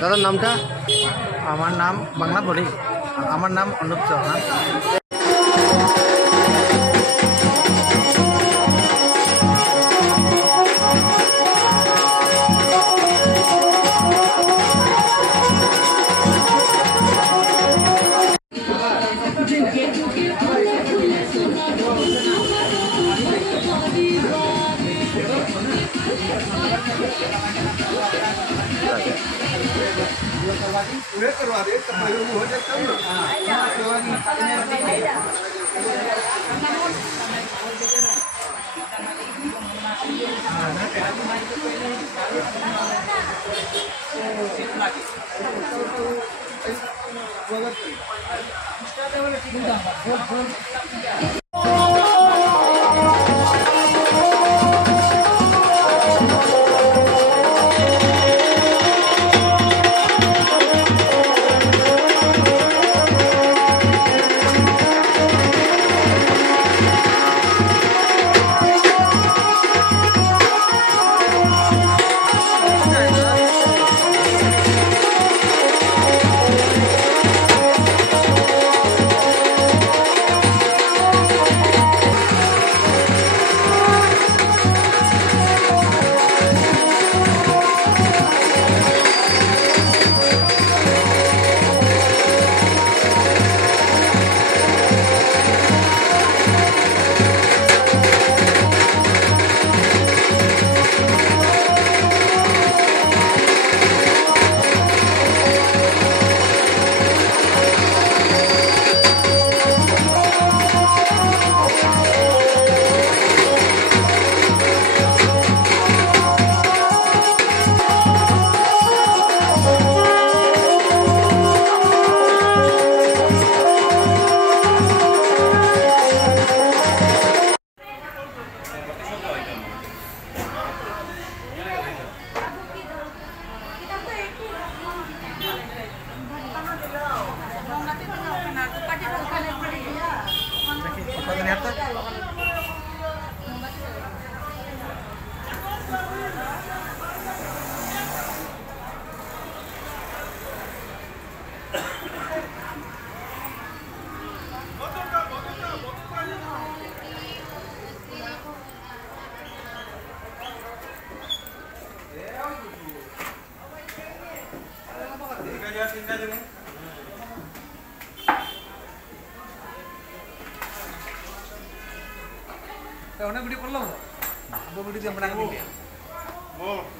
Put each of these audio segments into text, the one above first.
দাদার নামটা? আমার নাম বাংলা বলি, আমার নাম অনুপ চৌহান। पूरे करवा दे तो हो जाता है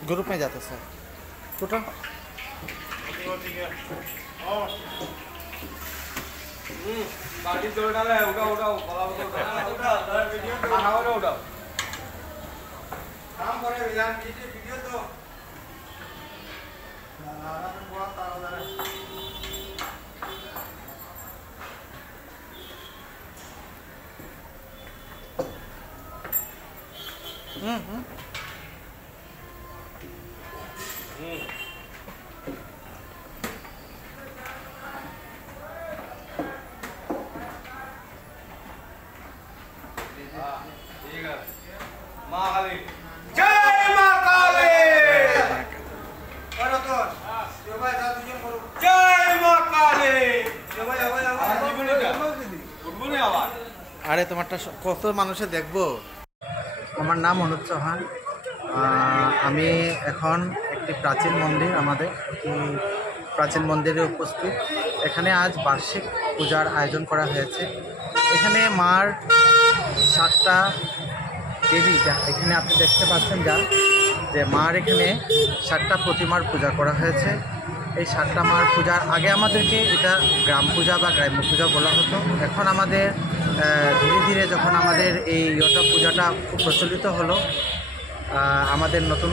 ग्रुप में जाते सर टोटल गाड़ी जोड़ डाला है उठाओ उठाओ उठाओ उठाओ काम करे विधान कीजिए वीडियो तो আরে তোমারটা কত মানুষে দেখবো। আমার নাম অনুপ চৌহান। আমি এখন একটি প্রাচীন মন্দির, আমাদের একটি প্রাচীন মন্দিরে উপস্থিত। এখানে আজ বার্ষিক পূজার আয়োজন করা হয়েছে। এখানে মার 7টা দেবী, যা এখানে আপনি দেখতে পাচ্ছেন, যে মার এখানে 7টা প্রতিমার পূজা করা হয়েছে। এই 7টা মার পূজার আগে আমাদেরকে এটা গ্রাম পূজা বা গ্রাম্য পূজা বলা হতো। এখন আমাদের ধীরে ধীরে যখন আমাদের এই পূজাটা খুব প্রচলিত হলো, আমাদের নতুন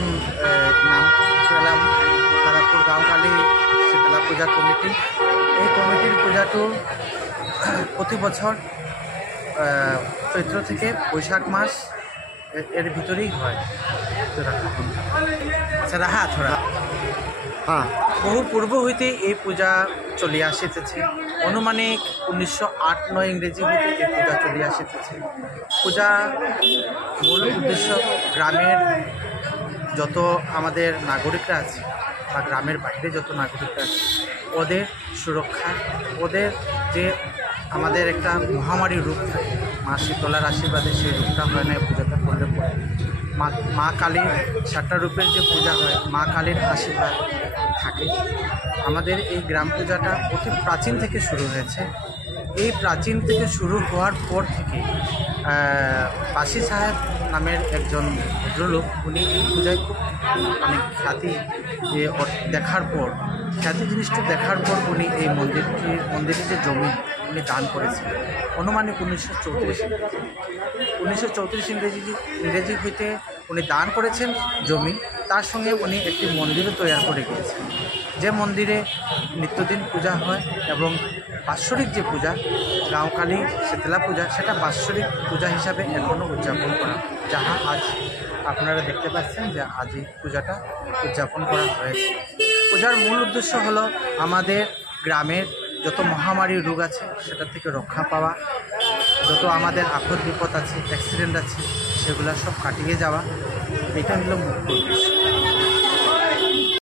নাম পেলাম তারাপুর গাঁওকালী শীতলা পূজা কমিটি। এই কমিটির পূজাটো প্রতি বছর চৈত্র থেকে বৈশাখ মাস এর ভিতরেই হয়। আচ্ছা, রাহা থোড়া হ্যাঁ, বহু পূর্ব হইতে এই পূজা চলিয়া আসিতেছে। অনুমানিক 1908 ইংরেজি হইতে এই পূজা চলিয়া আসিতেছে। পূজা মূল উদ্দেশ্য গ্রামের যত আমাদের নাগরিকরা আছে বা গ্রামের বাইরে যত নাগরিকরা আছে ওদের সুরক্ষা, ওদের যে আমাদের একটা মহামারী রূপ থাকে, মা শীতলার আশীর্বাদে সেই রূপটা হয় না। এই পূজাটা করলে পরে মা কালীর 7টা রূপের যে পূজা হয়, মা কালীর আশীর্বাদ থাকে। আমাদের এই গ্রাম পূজাটা অতি প্রাচীন থেকে শুরু হয়েছে। এই প্রাচীন থেকে শুরু হওয়ার পর থেকে বাসি সাহেব নামের একজন ভদ্রলোক, উনি এই পূজায় খুব খ্যাতি দেখার পর, খ্যাতি জিনিসটা দেখার পর উনি এই মন্দিরের যে জমি উনি দান করেছিলেন। অনুমানিক 1934 ইংরেজি হইতে উনি দান করেছেন জমি। তার সঙ্গে উনি একটি মন্দিরও তৈরি করে গিয়েছেন, যে মন্দিরে নিত্যদিন পূজা হয় এবং বাৎসরিক যে পূজা গাঁওকালী শীতলা পূজা, সেটা বাৎসরিক পূজা হিসাবে এখনও উদযাপন করা, যাহা আজ আপনারা দেখতে পাচ্ছেন যে আজ এই পূজাটা উদযাপন করা হয়েছে। পূজার মূল উদ্দেশ্য হলো আমাদের গ্রামের যত মহামারী রোগ আছে সেটা থেকে রক্ষা পাওয়া, যত আমাদের আপদ বিপদ আছে, অ্যাক্সিডেন্ট আছে, সেগুলো সব কাটিয়ে যাওয়া। এটা হলো মুখ্য উদ্দেশ্য।